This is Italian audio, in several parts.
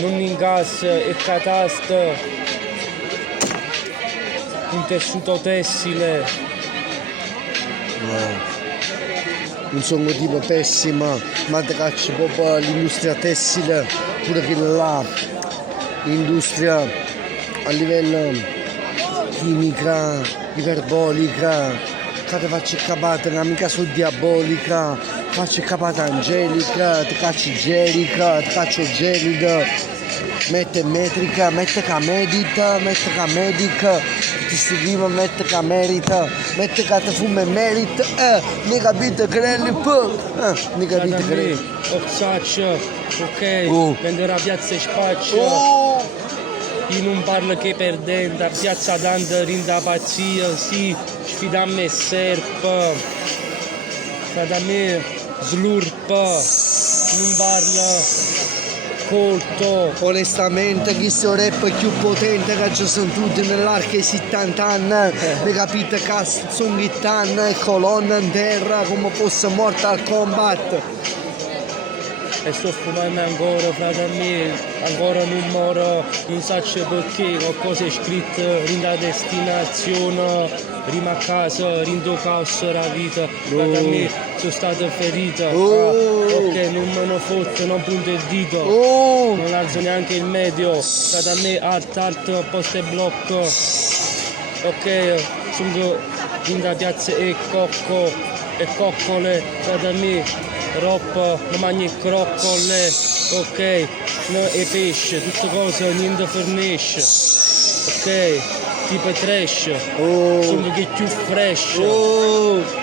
non in gas e catasta, un tessuto tessile. No. Non sono tipo pessima, ma ti caccio proprio l'industria tessile, pure che là, l'industria a livello chimica, iperbolica, che ti faccio capata, non mica su diabolica, faccio capata angelica, ti caccio gelica, ti caccio gelida, mette metrica, mette che medita, mette che medica, ti scrive, mette che merita, mette che ti fuma e merita, ne capite grelli po', ne capite grelli. Oxaccia, ok, Oh. venderà piazza e spaccia. Oh! Io non parlo che perdente, a piazza Dante rinda pazzia, sì, sfida a me serpa, da me slurpa, non parla colto. Onestamente questo rap è più potente che ci sono tutti nell'arco di 70 anni, ne capite che sono ghittane e colonna in terra come fosse Mortal Kombat. E sto fumando ancora, frate a me, ancora non moro, non so perché, qualcosa è scritto, rinda destinazione, rima a casa, rindo caos la vita, frate a me, sono stato ferito, ok, non me ne fotto, non punto il dito, Oh! non alzo neanche il medio, frate a me, alt, posto e blocco, ok, sono rinda piazza e coccole, frate a me, roppa, non mangi croccole, ok, no, e pesce, tutte cose, niente fornisce, ok, tipo trash, sono che più fresh, Oh!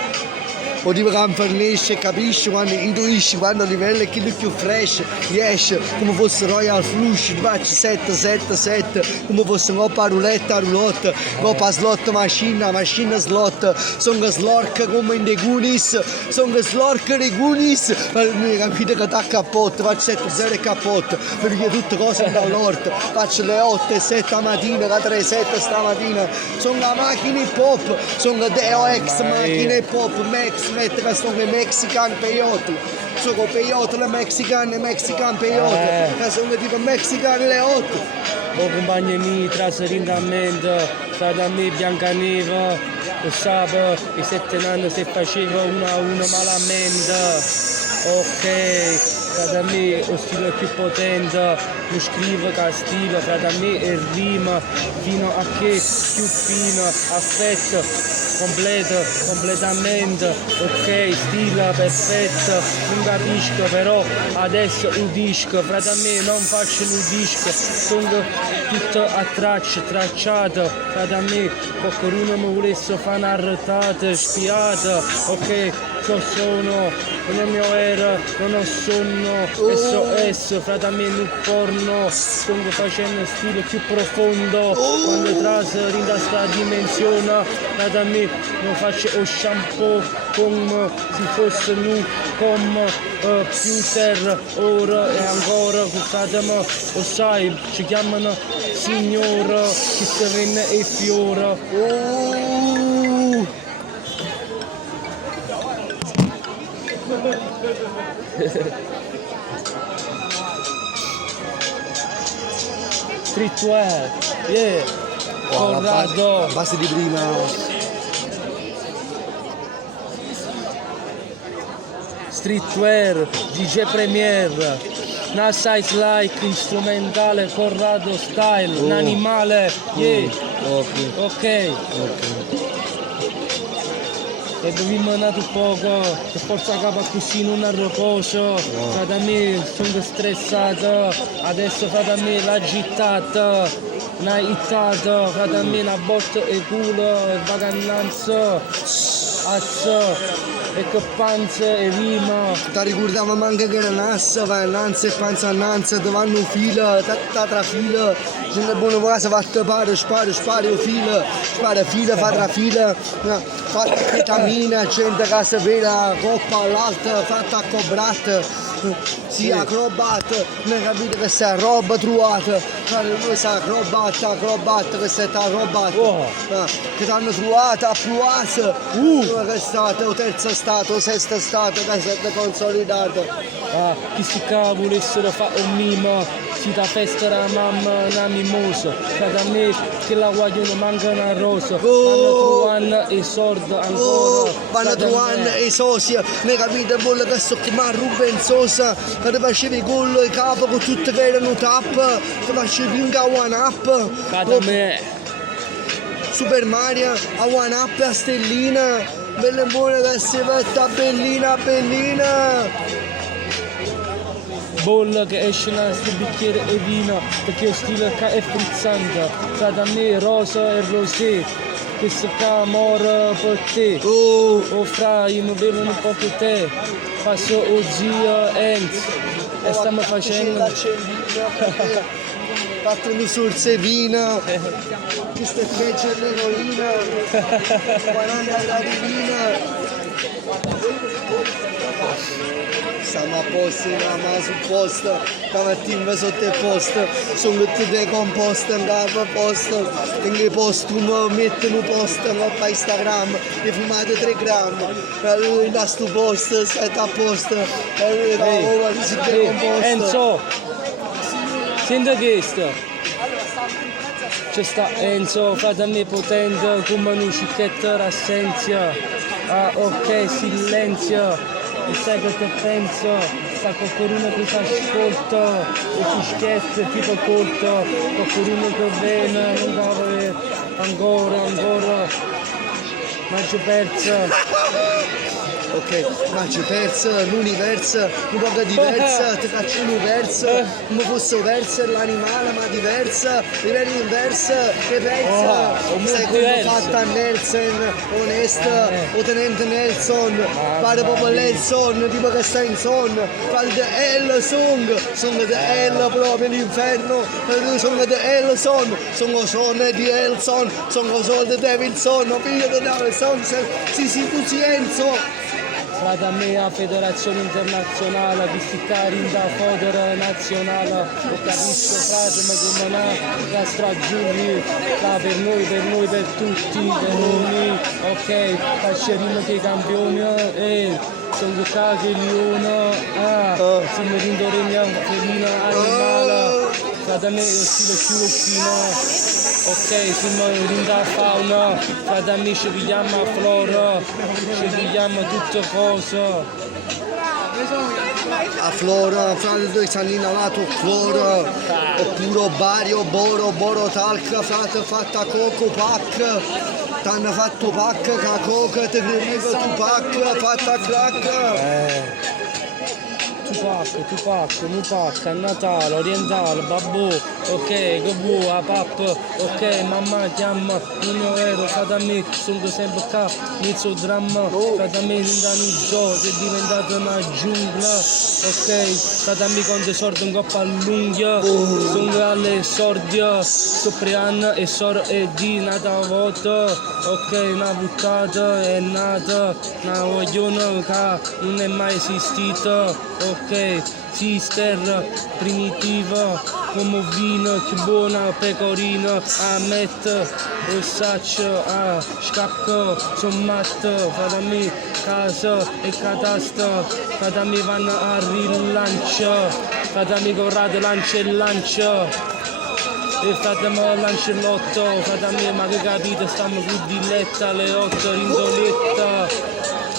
O tipo che fornisce, capisci, quando intuisci, quando il livello è più fresh, riesce come fosse Royal Flush, ti faccio 7, come fosse una coppa ruletta, roulotte, coppa slot macchina slot, sono slork come in The Goonies, sono slork dei Goonies, capite che ti cappotto, faccio 7-0 e cappotto, perché tutte cose dall'orto, faccio le 8 e 7 la mattina, la 3-7 stamattina, sono la macchina hip hop, sono Deo X macchina hip hop, Max, mette che sono i Mexican peyote, sono peyote le Mexican peyote, che sono tipo Mexican le 8. o compagni miei, trasferimento, frate a me Biancaneve, lo sapevo, i 7 anni se faceva 1-1 malamente, ok, frate a me lo stile più potente, lo scrivo che stile, frate a me e rima, fino a che più fino, aspetta, completamente, ok, stile perfetto, non capisco però adesso udisco, frate a me non faccio l'udisco, sono tutto a tracciato, frate a me qualcuno mi volesse fare una rotata, spiata, ok, sono, non mio era, non ho sonno, esso, frate a me non porno, sto facendo stile più profondo, quando trase rinda sta dimensione, frate a me non faccio lo shampoo come se fosse nu, come Peter, ora e ancora, frate lo sai, ci chiamano signora, chi se venne e fiora. Streetwear, yeah, Corrado. La base di prima. Streetwear, DJ Premier, Nasa is like, strumentale, Corrado style, un animale, yeah, ok. E dobbiamo andare un poco, per forza capo così non a riposo, frate a me sono stressato, adesso frate a me l'ha gittata, una hittata, frate a me una botta e culo, vacanza, e che panza e rima. Ti ricordiamo manca che era nassa, vai annanza e panza annanza, ti vanno fila, tra fila, c'è una buona casa, va a tapare, spara, fila, fa tra fila, fatta ketamina, gente che si vede la coppa all'alta, fatta accobrata. Sì, acrobat, non capite che sei roba trovata, noi sei acrobat, che sei acrobat, che ti hanno trovata, approvata, che state, o terzo stato, o sesto stato, che siete consolidati. chi si qua volessero fare un mimo, si da festa la mamma una mimosa, che da me che la guagliano manca una rosa, vanno trovando e sordo ancora. Vanno trovando e sosia, ne capite voi che sto chiamando Ruben Sosa, che ti facevi gol e capo con tutte che erano tap, ti facevi in one up. Da me. Super Mario, a one up a stellina, bella e buona che si mette bellina, bellina. Bolla che esce da sto bicchiere e vino, perché il stile qua è frizzante, tra da me rosa e rosé, questo qua amore per te. Oh fra, io mi bevo un po' di tè, passo o zio Enz e stiamo facendo... Fatemi sul Sevina, questa è peggio dell'eroina, 40 gradi vina. Siamo a posto, siamo sul posto, stamattina sotto il posto, sono tutti decomposti in capo al posto, in che posto mettono posto a Instagram, e fumate 3 grammi, in questo posto, state a posto, si decomposto. Enzo, senti questo. C'è sta Enzo, fate a me potente come una cicchetta rassenzia. Ah ok, silenzio. E sai che te penso? Sta qualcuno che ti ascolta, e ti scherza tipo colto, qualcuno che viene, non cavolo, ancora, mangio perso. Ok, mangio perso, l'universo, un po' diversa, ti faccio un verso, come fosse verso l'animale ma diversa, livello inverso, che pensa? Sai come ho fatto a Nelson, onesta, o tenente Nelson, fare proprio Nelson, tipo che sta in son, fare the Hell song the Hell proprio l'inferno, song the Hell son di Elson, sono di Davidson, figlio di Davidson, sì, tu si Enzo. Vada a me a federazione internazionale, visitare in da fodera nazionale, ho capisco frate ma come no, la stragiuri, per noi, per tutti, per noi, ok, facceremo che i campioni, sono qua che lione, siamo rindoremia felina animale, frate a me lo stile più fino. Ok, siamo in da fauna, frate amici ci pigliamo a flora, ci pigliamo tutte cose. A flora, frate dove stanno innalato flora, oppure bario, boro talca, frate fatta coco pack, t'hanno fatto pack, che coca, te credevo tu pack, fatta crack. Tupac, a Natale, orientale, babbo, ok, che vuoi, a pappa, ok, mamma chiama, non ero, fate a me, sono sempre qua, inizio dramma, fate a me, da Nugio, è diventata una giungla, ok, fate a me quando sordo in coppa all'unghia, sono alle sordia, Soprian e sor e di nata volta, ok, una buttata è nata, una voglione che non è mai esistita, ok, sister primitiva, come vino, che buona pecorina, a met, rossaccio, a scacco, sommatto, fate a me casa e catasta, fate a me vanno a rilancio, fate a me corrate lancia e lancia. E fatemi l'ancellotto, fatemi ma che capite, stiamo qui di letta alle 8 rindoletta,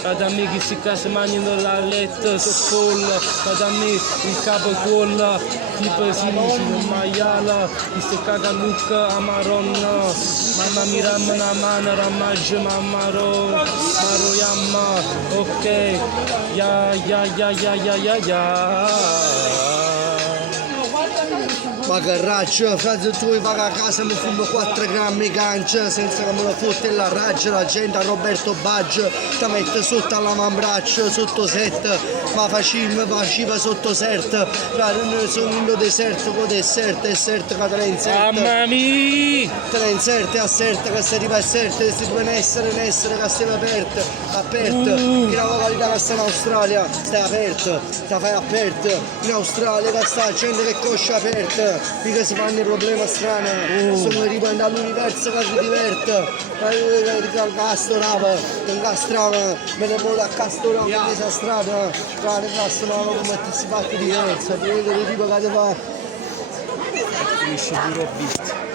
fatemi che si casa mangiano la letta, soccolla, fatemi il capo colla, tipo si maiala, che si caga lucca a maronna, mamma mi ramma una mano, rammaggio mamma maro yamma, ok, ya. Ma che raggia, frate tu vai a casa mi fumo 4 grammi cancia senza che me lo fotte la raggia, la gente a Roberto Baggio ti mette sotto alla mambraccia, sotto set, ma faceva sotto set, frate noi sono in deserto con desert che te la inserta. Mamma mia! Te la inserta a serta che si arriva a serta, si deve essere che stiamo aperto, che la qualità che sta in Australia, sta aperto, sta fai aperto, in Australia che sta gente che coscia aperta. mica si fanno problemi strani, sono arrivati all'universo che si diverte, che castorava, che castrava, me ne voglio a castorava in questa strada, che castorava come ti si fa diversa, ti vedo che tipo che ti fa. Finisce pure il beat.